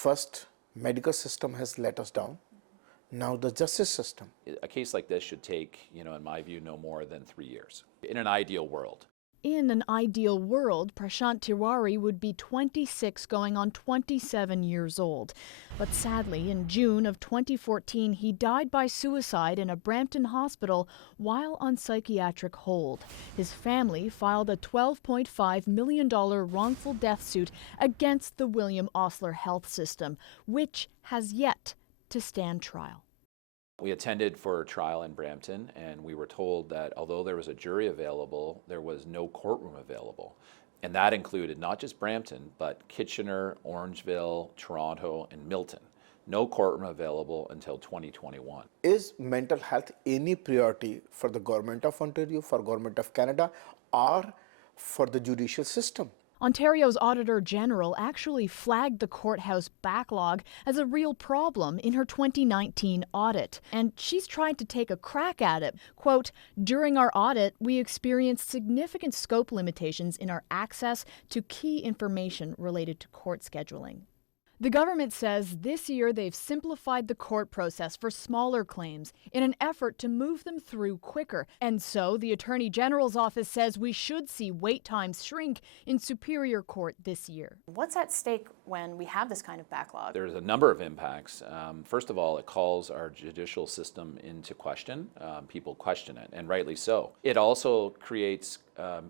First, medical system has let us down. Now the justice system. A case like this should take, in my view, no more than 3 years, in an ideal world. In an ideal world, Prashant Tiwari would be 26 going on 27 years old. But sadly, in June of 2014, he died by suicide in a Brampton hospital while on psychiatric hold. His family filed a $12.5 million wrongful death suit against the William Osler Health System, which has yet to stand trial. We attended for a trial in Brampton, and we were told that although there was a jury available, there was no courtroom available. And that included not just Brampton, but Kitchener, Orangeville, Toronto, and Milton. No courtroom available until 2021. Is mental health any priority for the government of Ontario, for government of Canada, or for the judicial system? Ontario's Auditor General actually flagged the courthouse backlog as a real problem in her 2019 audit, and she's tried to take a crack at it. Quote, "During our audit, we experienced significant scope limitations in our access to key information related to court scheduling." The government says this year they've simplified the court process for smaller claims in an effort to move them through quicker. And so the Attorney General's office says we should see wait times shrink in Superior Court this year. What's at stake when we have this kind of backlog? There's a number of impacts. First of all, it calls our judicial system into question. People question it, and rightly so. It also creates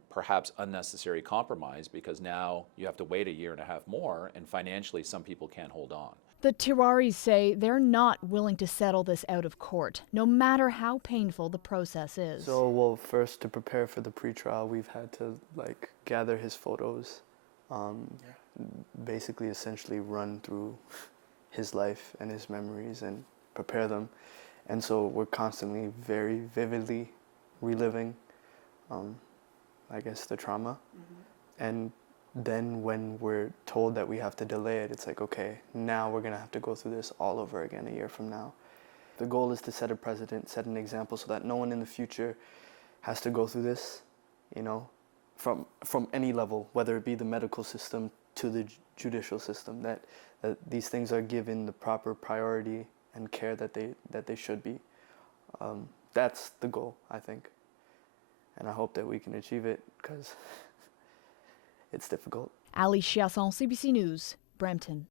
perhaps unnecessary compromise because now you have to wait a year and a half more, and financially some people can't hold on. The Tiwaris say they're not willing to settle this out of court, no matter how painful the process is. So, well, first to prepare for the pretrial, we've had to gather his photos, basically essentially run through his life and his memories and prepare them. And so we're constantly very vividly reliving I guess the trauma. And then when we're told that we have to delay it, it's like, okay, now we're gonna have to go through this all over again a year from now. The goal is to set a precedent, set an example so that no one in the future has to go through this, from any level, whether it be the medical system to the judicial system, that these things are given the proper priority and care that they should be. That's the goal, I think. And I hope that we can achieve it because it's difficult. Ali Chiasson, CBC News, Brampton.